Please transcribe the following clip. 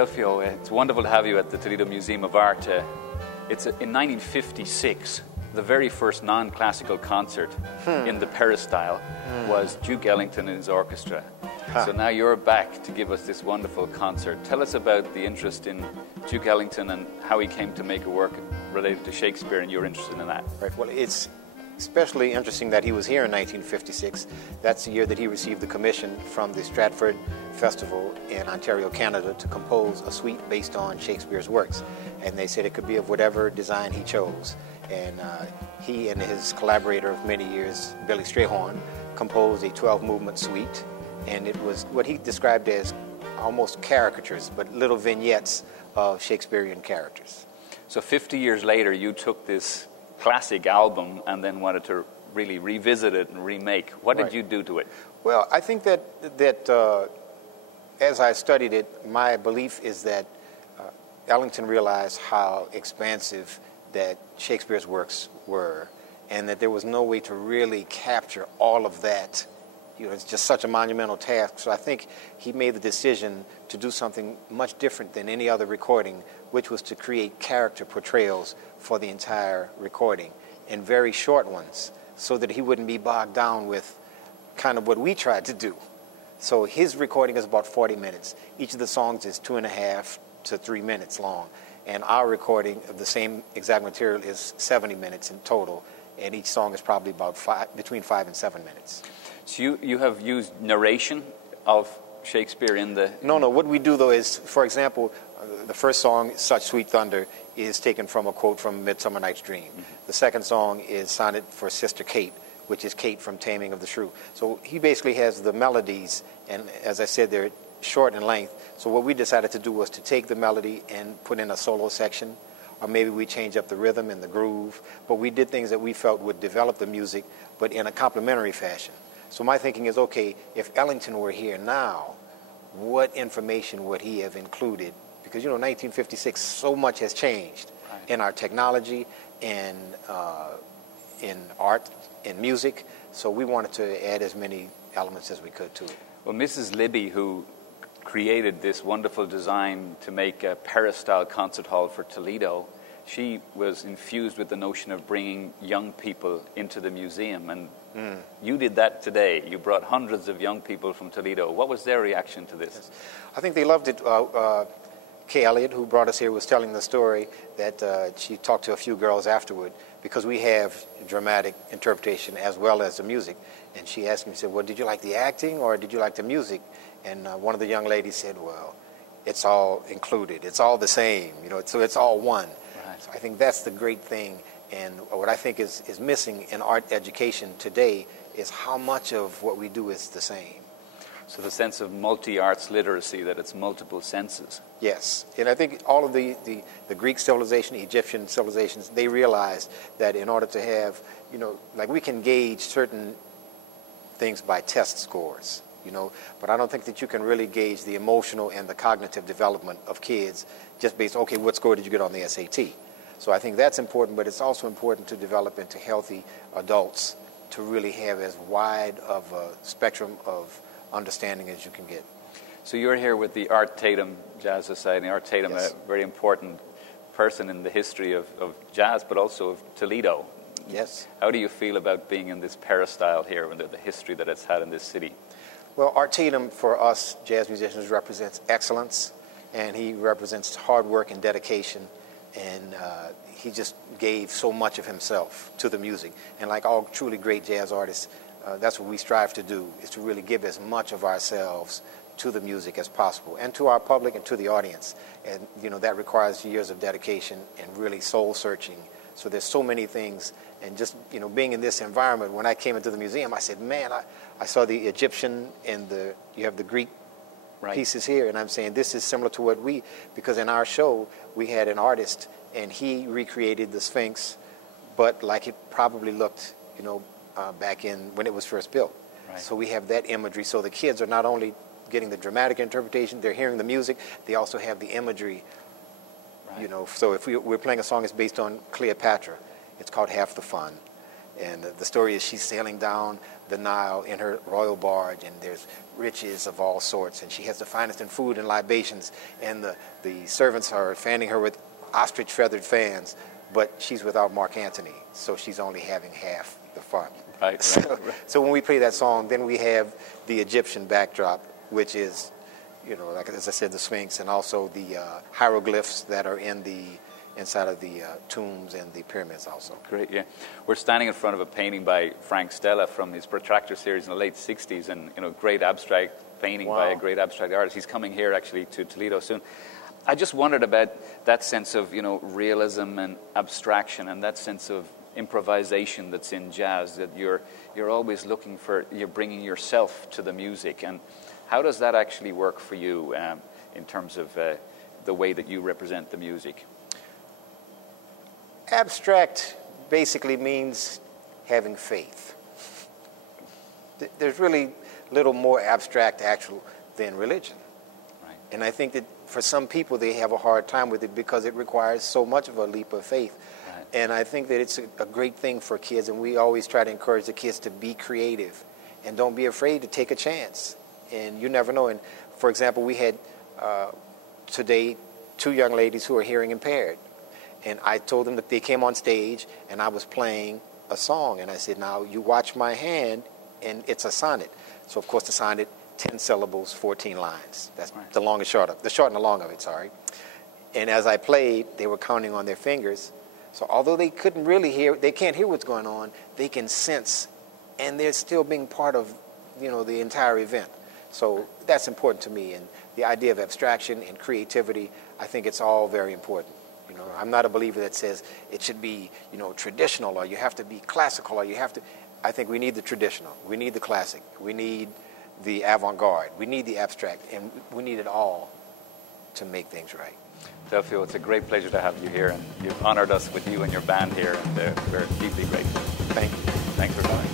Delfeayo, it's wonderful to have you at the Toledo Museum of Art. In 1956, the very first non-classical concert in the Peristyle was Duke Ellington and his orchestra. So now you're back to give us this wonderful concert. Tell us about the interest in Duke Ellington and how he came to make a work related to Shakespeare, and you're interested in that. Right. Well, it's especially interesting that he was here in 1956. That's the year that he received the commission from the Stratford Festival in Ontario, Canada, to compose a suite based on Shakespeare's works. And they said it could be of whatever design he chose. And he and his collaborator of many years, Billy Strayhorn, composed a 12-movement suite. And it was what he described as almost caricatures, but little vignettes of Shakespearean characters. So 50 years later, you took this classic album and then wanted to really revisit it and remake. What did you do to it? Well, I think that as I studied it, my belief is that Ellington realized how expansive that Shakespeare's works were, and that there was no way to really capture all of that. You know, it's just such a monumental task. So I think he made the decision to do something much different than any other recording, which was to create character portrayals for the entire recording, and very short ones, so that he wouldn't be bogged down with kind of what we tried to do. So his recording is about 40 minutes. Each of the songs is 2.5 to 3 minutes long. And our recording of the same exact material is 70 minutes in total, and each song is probably about between 5 and 7 minutes. So you have used narration of Shakespeare in the... No. What we do, though, is, for example, the first song, Such Sweet Thunder, is taken from a quote from Midsummer Night's Dream. Mm-hmm. The second song is Sonnet for Sister Kate, which is Kate from Taming of the Shrew. So he basically has the melodies, and as I said, they're short in length. So what we decided to do was to take the melody and put in a solo section, or maybe we change up the rhythm and the groove, but we did things that we felt would develop the music, but in a complementary fashion. So my thinking is, okay, if Ellington were here now, what information would he have included? Because, 1956, so much has changed in our technology, in art, in music, so we wanted to add as many elements as we could to it. Well, Mrs. Libby, who created this wonderful design to make a Peristyle concert hall for Toledo, she was infused with the notion of bringing young people into the museum, and you did that today. You brought hundreds of young people from Toledo. What was their reaction to this? Yes. I think they loved it. Kay Elliott, who brought us here, was telling the story that she talked to a few girls afterward, because we have dramatic interpretation as well as the music. And she asked me, she said, well, did you like the acting or did you like the music? And one of the young ladies said, well, it's all included. It's all the same, so it's all one. Right. So I think that's the great thing. And what I think is missing in art education today is how much of what we do is the same. So the sense of multi-arts literacy, that it's multiple senses. Yes, and I think all of the Greek civilization, Egyptian civilizations, they realized that in order to have, like we can gauge certain things by test scores, but I don't think that you can really gauge the emotional and the cognitive development of kids just based on, okay, what score did you get on the SAT? So I think that's important, but it's also important to develop into healthy adults to really have as wide of a spectrum of understanding as you can get. So you're here with the Art Tatum Jazz Society. Art Tatum, yes, a very important person in the history of jazz, but also of Toledo. Yes. How do you feel about being in this Peristyle here and the history that it's had in this city? Well, Art Tatum, for us jazz musicians, represents excellence, and he represents hard work and dedication, and he just gave so much of himself to the music. And like all truly great jazz artists, that's what we strive to do, is to really give as much of ourselves to the music as possible, and to our public and to the audience. And, that requires years of dedication and really soul-searching. So there's so many things. And just, being in this environment, when I came into the museum, I said, man, I saw the Egyptian and you have the Greek pieces here, and I'm saying this is similar to what because in our show, we had an artist, and he recreated the Sphinx, but like it probably looked, back when it was first built. Right. So we have that imagery. So the kids are not only getting the dramatic interpretation, they're hearing the music, they also have the imagery. Right. So if we're playing a song that's based on Cleopatra, it's called Half the Fun. And the story is she's sailing down the Nile in her royal barge, and there's riches of all sorts, and she has the finest in food and libations, and the servants are fanning her with ostrich feathered fans, but she's without Mark Antony, so she's only having half the fun. Right, So when we play that song, then we have the Egyptian backdrop, which is, like as I said, the Sphinx, and also the hieroglyphs that are inside of the tombs and the pyramids also. Great, yeah. We're standing in front of a painting by Frank Stella from his Protractor series in the late 60s, and great abstract painting by a great abstract artist. He's coming here actually to Toledo soon. I just wondered about that sense of realism and abstraction, and that sense of improvisation that's in jazz, that you're always looking for, you're bringing yourself to the music. And how does that actually work for you in terms of the way that you represent the music? Abstract basically means having faith. There's really little more abstract actual than religion. Right. And I think that for some people they have a hard time with it because it requires so much of a leap of faith. Right. And I think that it's a great thing for kids, and we always try to encourage the kids to be creative and don't be afraid to take a chance. And you never know. And for example, we had today 2 young ladies who are hearing impaired. And I told them that they came on stage and I was playing a song. And I said, now you watch my hand, and it's a sonnet. So of course the sonnet, 10 syllables, 14 lines. That's right. The long and short of, the short and the long of it, sorry. And as I played, they were counting on their fingers. So although they couldn't really hear, they can't hear what's going on, they can sense, and they're still being part of, the entire event. So that's important to me. And the idea of abstraction and creativity, I think it's all very important. I'm not a believer that says it should be, traditional, or you have to be classical, or you have to. I think we need the traditional, we need the classic, we need the avant-garde, we need the abstract, and we need it all to make things right. Delfeayo, it's a great pleasure to have you here, and you've honored us with you and your band here, and we're deeply grateful. Thank you. Thanks for coming.